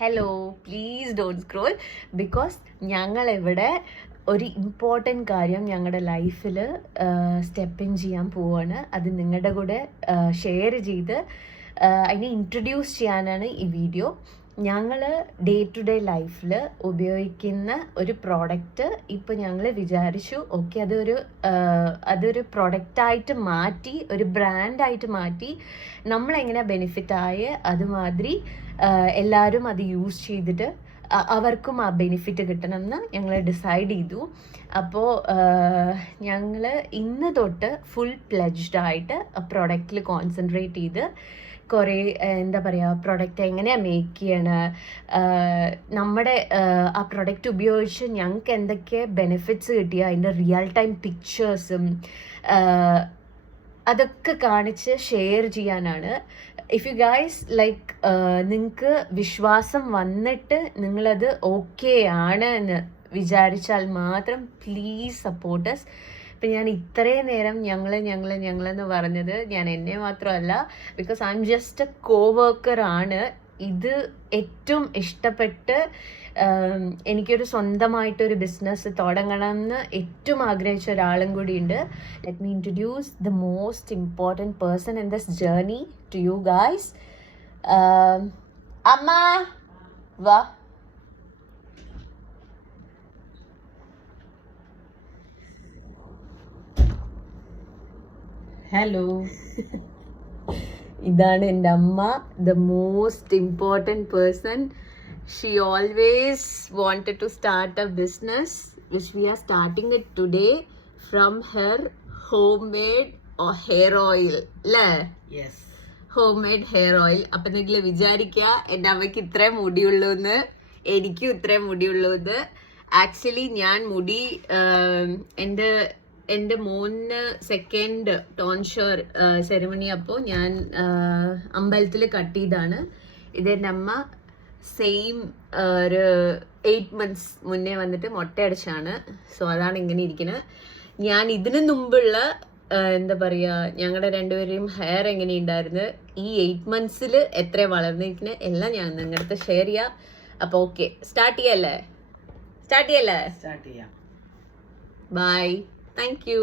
Hello, please don't scroll. Because ഞങ്ങളിവിടെ ഒരു important കാര്യം ഞങ്ങളുടെ ലൈഫിൽ സ്റ്റെപ്പ് ഇൻ ചെയ്യാൻ പോവാണ്. അത് നിങ്ങളുടെ കൂടെ ഷെയർ ചെയ്ത് അതിനെ ഇൻട്രൊഡ്യൂസ് ചെയ്യാനാണ് ഈ വീഡിയോ. ഞങ്ങൾ ഡേ ടു ഡേ ലൈഫിൽ ഉപയോഗിക്കുന്ന ഒരു പ്രോഡക്റ്റ് ഇപ്പോൾ ഞങ്ങൾ വിചാരിച്ചു ഓക്കെ അതൊരു പ്രൊഡക്റ്റായിട്ട് മാറ്റി, ഒരു ബ്രാൻഡായിട്ട് മാറ്റി നമ്മളെങ്ങനെ ബെനിഫിറ്റായി അതുമാതിരി എല്ലാവരും അത് യൂസ് ചെയ്തിട്ട് അവർക്കും ആ ബെനിഫിറ്റ് കിട്ടണം എന്ന് ഞങ്ങൾ ഡിസൈഡ് ചെയ്തു. അപ്പോൾ ഞങ്ങൾ ഇന്ന് തൊട്ട് ഫുൾ പ്ലെഡ്ജ്ഡ് ആയിട്ട് പ്രൊഡക്റ്റിൽ കോൺസെൻട്രേറ്റ് ചെയ്ത് കുറേ എന്താ പറയുക, പ്രൊഡക്റ്റ് എങ്ങനെയാണ് മേക്ക് ചെയ്യണത്, നമ്മുടെ ആ പ്രൊഡക്റ്റ് ഉപയോഗിച്ച് ഞങ്ങൾക്ക് എന്തൊക്കെ ബെനിഫിറ്റ്സ് കിട്ടിയ അതിൻ്റെ റിയൽ ടൈം പിക്ചേഴ്സും അതൊക്കെ കാണിച്ച് ഷെയർ ചെയ്യാനാണ്. ഇഫ് യു ഗൈസ് ലൈക്ക് നിങ്ങൾക്ക് വിശ്വാസം വന്നിട്ട് നിങ്ങളത് ഓക്കെ ആണ് എന്ന് വിചാരിച്ചാൽ മാത്രം പ്ലീസ് സപ്പോർട്ടസ്. ഇപ്പം ഞാൻ ഇത്രയും നേരം ഞങ്ങളെന്ന് പറഞ്ഞത് ഞാൻ എന്നെ മാത്രമല്ല, because I am just A co-worker ആണ്. ഇത് ഏറ്റവും ഇഷ്ടപ്പെട്ട് എനിക്കൊരു സ്വന്തമായിട്ടൊരു ബിസിനസ് തുടങ്ങണം എന്ന് ഏറ്റവും ആഗ്രഹിച്ച ഒരാളും കൂടിയുണ്ട്. Let me introduce the most important person in this journey to you guys. അമ്മ വാ. ഹലോ, ഇതാണ് എൻ്റെ അമ്മ, the most important person. She always wanted to start a business which we are starting it today from her home made hair oil അല്ലേ? Yes, home made hair oil. അപ്പം നിങ്ങൾ വിചാരിക്കുക എൻ്റെ അമ്മയ്ക്ക് ഇത്രയും മുടിയുള്ളൂ എന്ന്, എനിക്കും ഇത്രയും മുടിയുള്ളൂ എന്ന്. ആക്ച്വലി ഞാൻ മുടി എൻ്റെ മോന് സെക്കൻഡ് ടോൺഷർ സെറിമണി അപ്പോൾ ഞാൻ അമ്പലത്തിൽ കട്ട് ചെയ്താണ്. ഇതെൻ്റെ അമ്മ സെയിം ഒരു 8 months മുന്നേ വന്നിട്ട് മൊട്ടയടിച്ചാണ്. സോ അതാണ് ഇങ്ങനെ ഇരിക്കുന്നത്. ഞാൻ ഇതിനു മുമ്പുള്ള എന്താ പറയുക, ഞങ്ങളുടെ രണ്ടുപേരെയും ഹെയർ എങ്ങനെയുണ്ടായിരുന്നു, ഈ 8 months എത്ര വളർന്നിരിക്കുന്നത് എല്ലാം ഞാൻ നിങ്ങളുടെ അടുത്ത് ഷെയർ ചെയ്യാം. അപ്പോൾ ഓക്കെ, സ്റ്റാർട്ട് ചെയ്യല്ലേ? സ്റ്റാർട്ട് ചെയ്യാം. ബൈ. Thank you.